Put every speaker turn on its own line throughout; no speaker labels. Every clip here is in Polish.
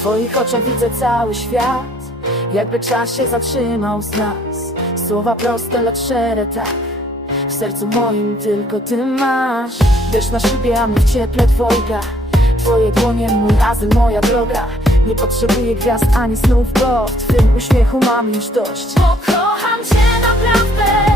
twoich oczach widzę cały świat. Jakby czas się zatrzymał z nas. Słowa proste, lecz szczere tak. W sercu moim tylko ty masz. Wiesz na szybie, a mnie w cieple dwojga. Twoje dłonie, mój azyl, moja droga. Nie potrzebuję gwiazd ani snów, bo w twym uśmiechu mam już dość.
Bo kocham cię naprawdę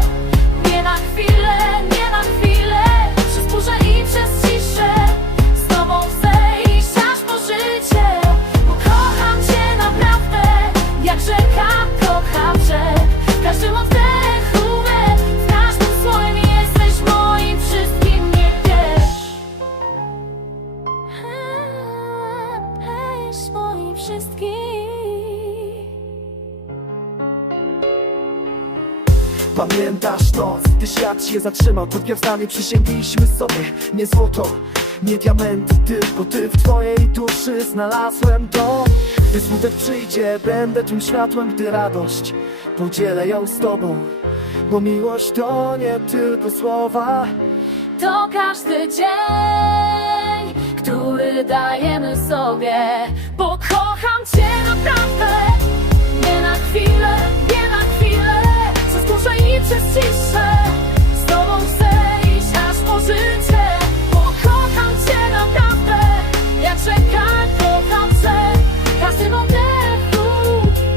moim wszystkim
Pamiętasz noc, gdy świat się zatrzymał Pod gwiazdami przysięgliśmy sobie. Nie złoto, nie diamenty Tylko ty w twojej duszy znalazłem dom Gdy smutek przyjdzie, będę tym światłem Gdy radość, podzielę ją z tobą. Bo miłość to nie tylko słowa.
To każdy dzień, który dajemy sobie kocham cię naprawdę. Nie na chwilę, nie na chwilę. Przez burzę i przez ciszę Z tobą chcę iść aż po życie. Bo kocham cię naprawdę. Jak rzeka kocham cię. Każdym oddechu,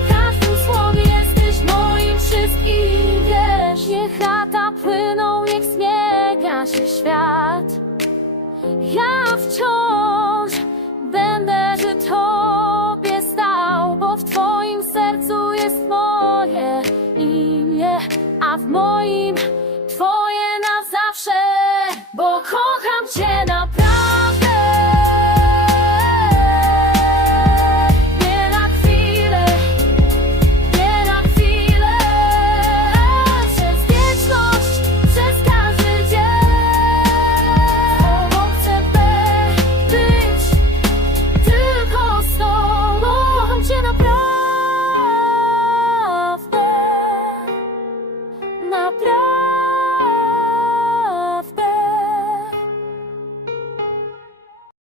każdym słowie Jesteś moim wszystkim, wiesz Niech lata płyną, niech zmienia się świat. Ja wciąż A w moim Twoje na zawsze Bo kocham